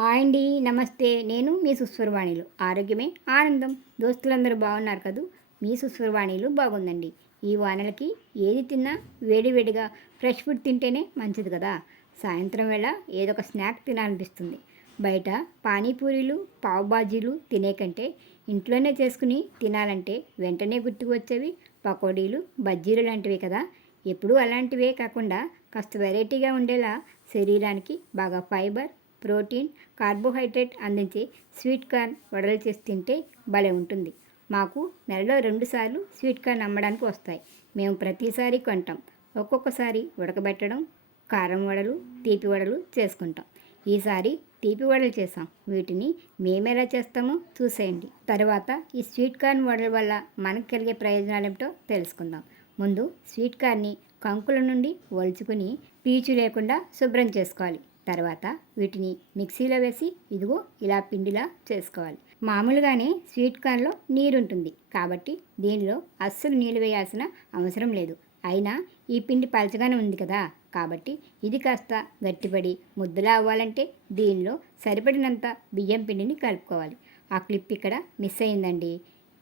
Hi అండి, నమస్తే. నేను మీ సుస్వరవాణిలు. ఆరోగ్యమే ఆనందం. దోస్తులందరూ బాగున్నారు కదూ. మీ సుస్వరవాణిలు బాగుందండి. ఈ వానలకి ఏది తిన్నా వేడివేడిగా ఫ్రెష్ ఫుడ్ తింటేనే మంచిది కదా. సాయంత్రం వేళ ఏదో ఒక స్నాక్ తినాలనిపిస్తుంది. బయట పానీపూరీలు, పావు బాజీలు తినే కంటే ఇంట్లోనే చేసుకుని తినాలంటే వెంటనే గుర్తుకు వచ్చేవి పకోడీలు, బజ్జీలు లాంటివి కదా. ఎప్పుడూ అలాంటివే కాకుండా కాస్త వెరైటీగా ఉండేలా శరీరానికి బాగా ఫైబర్, ప్రోటీన్, కార్బోహైడ్రేట్ అందించే స్వీట్ కార్న్ వడలు చేసి తింటే భలే ఉంటుంది. మాకు నెలలో 2 సార్లు స్వీట్ కార్న్ అమ్మడానికి వస్తాయి. మేము ప్రతిసారి కొంటాం. ఒక్కొక్కసారి ఉడకబెట్టడం, కారం వడలు, తీపి వడలు చేసుకుంటాం. ఈసారి తీపి వడలు చేసాం. వీటిని మేమెలా చేస్తామో చూసేయండి. తర్వాత ఈ స్వీట్ కార్న్ వడల వల్ల మనకు కలిగే ప్రయోజనాలు ఏమిటో తెలుసుకుందాం. ముందు స్వీట్ కార్న్ని కంకుల నుండి ఒలుచుకుని పీచు లేకుండా శుభ్రం చేసుకోవాలి. తర్వాత వీటిని మిక్సీలో వేసి ఇదిగో ఇలా పిండిలా చేసుకోవాలి. మామూలుగానే స్వీట్ కార్న్లో నీరు ఉంటుంది కాబట్టి దీనిలో అస్సలు నీళ్ళు వేయాల్సిన అవసరం లేదు. అయినా ఈ పిండి పలచగానే ఉంది కదా, కాబట్టి ఇది కాస్త గట్టిపడి ముద్దలా అవ్వాలంటే దీనిలో సరిపడినంత బియ్యం పిండిని కలుపుకోవాలి. ఆ క్లిప్ ఇక్కడ మిస్ అయిందండి.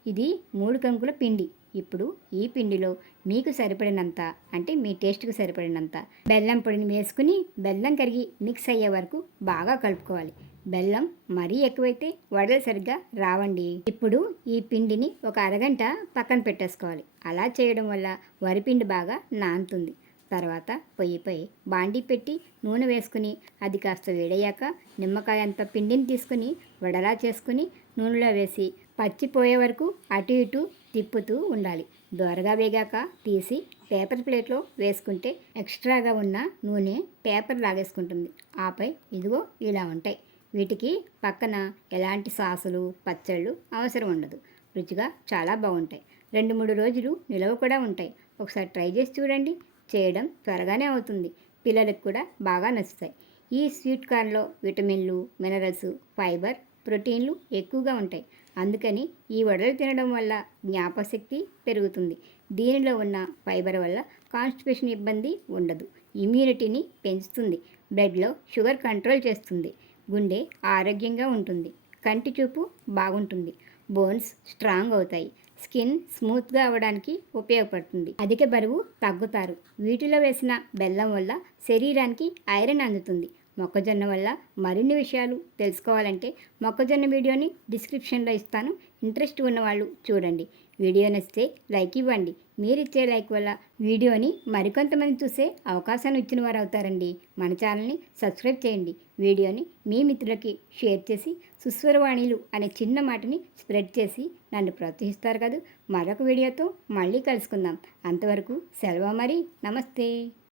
ఇది 3 కంకుల పిండి. ఇప్పుడు ఈ పిండిలో మీకు సరిపడినంత, అంటే మీ టేస్ట్కి సరిపడినంత బెల్లం పొడిని వేసుకుని బెల్లం కరిగి మిక్స్ అయ్యే వరకు బాగా కలుపుకోవాలి. బెల్లం మరీ ఎక్కువైతే వడలు సరిగ్గా రావండి. ఇప్పుడు ఈ పిండిని ఒక అరగంట పక్కన పెట్టేసుకోవాలి. అలా చేయడం వల్ల వరిపిండి బాగా నానుతుంది. తర్వాత పొయ్యిపై బాండీ పెట్టి నూనె వేసుకుని అది కాస్త వేడయ్యాక నిమ్మకాయ అంత పిండిని తీసుకుని వడలా చేసుకుని నూనెలో వేసి పచ్చిపోయే వరకు అటు ఇటు తిప్పుతూ ఉండాలి. దోరగా వేగాక తీసి పేపర్ ప్లేట్లో వేసుకుంటే ఎక్స్ట్రాగా ఉన్న నూనె పేపర్ లాగేసుకుంటుంది. ఆపై ఇదిగో ఇలా ఉంటాయి. వీటికి పక్కన ఎలాంటి సాసులు, పచ్చళ్ళు అవసరం ఉండదు. రుచిగా చాలా బాగుంటాయి. 2-3 రోజులు నిలవ కూడా ఉంటాయి. ఒకసారి ట్రై చేసి చూడండి. చేయడం త్వరగానే అవుతుంది. పిల్లలకు కూడా బాగా నచ్చుతాయి. ఈ స్వీట్ కార్న్లో విటమిన్లు, మినరల్స్, ఫైబర్, ప్రోటీన్లు ఎక్కువగా ఉంటాయి. అందుకని ఈ వడలు తినడం వల్ల జ్ఞాపశక్తి పెరుగుతుంది. దీనిలో ఉన్న ఫైబర్ వల్ల కాన్స్టిపేషన్ ఇబ్బంది ఉండదు. ఇమ్యూనిటీని పెంచుతుంది. బ్లడ్లో షుగర్ కంట్రోల్ చేస్తుంది. గుండె ఆరోగ్యంగా ఉంటుంది. కంటి చూపు బాగుంటుంది. బోన్స్ స్ట్రాంగ్ అవుతాయి. స్కిన్ స్మూత్గా అవ్వడానికి ఉపయోగపడుతుంది. అధిక బరువు తగ్గుతారు. వీటిలో వేసిన బెల్లం వల్ల శరీరానికి ఐరన్ అందుతుంది. మొక్కజొన్న వల్ల మరిన్ని విషయాలు తెలుసుకోవాలంటే మొక్కజొన్న వీడియోని డిస్క్రిప్షన్లో ఇస్తాను. ఇంట్రెస్ట్ ఉన్నవాళ్ళు చూడండి. వీడియో నచ్చితే లైక్ ఇవ్వండి. మీరిచ్చే లైక్ వల్ల వీడియోని మరికొంతమంది చూసే అవకాశాన్ని ఇచ్చిన వారు అవుతారండి. మన ఛానల్ని సబ్స్క్రైబ్ చేయండి. వీడియోని మీ మిత్రులకి షేర్ చేసి సుస్వరవాణిలు అనే చిన్న మాటని స్ప్రెడ్ చేసి నన్ను ప్రోత్సహిస్తారు కదా. మరొక వీడియోతో మళ్ళీ కలుసుకుందాం. అంతవరకు సెలవు మరి. నమస్తే.